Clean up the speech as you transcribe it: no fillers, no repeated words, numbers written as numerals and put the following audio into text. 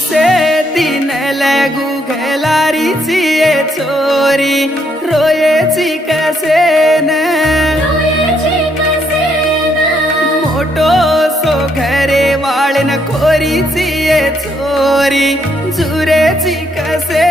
से दिन लगू घेलारी चिए छोरी रोए ची कसे न मोटो सो घरे वाळन खोरी चिए छोरी जुरे ची कसे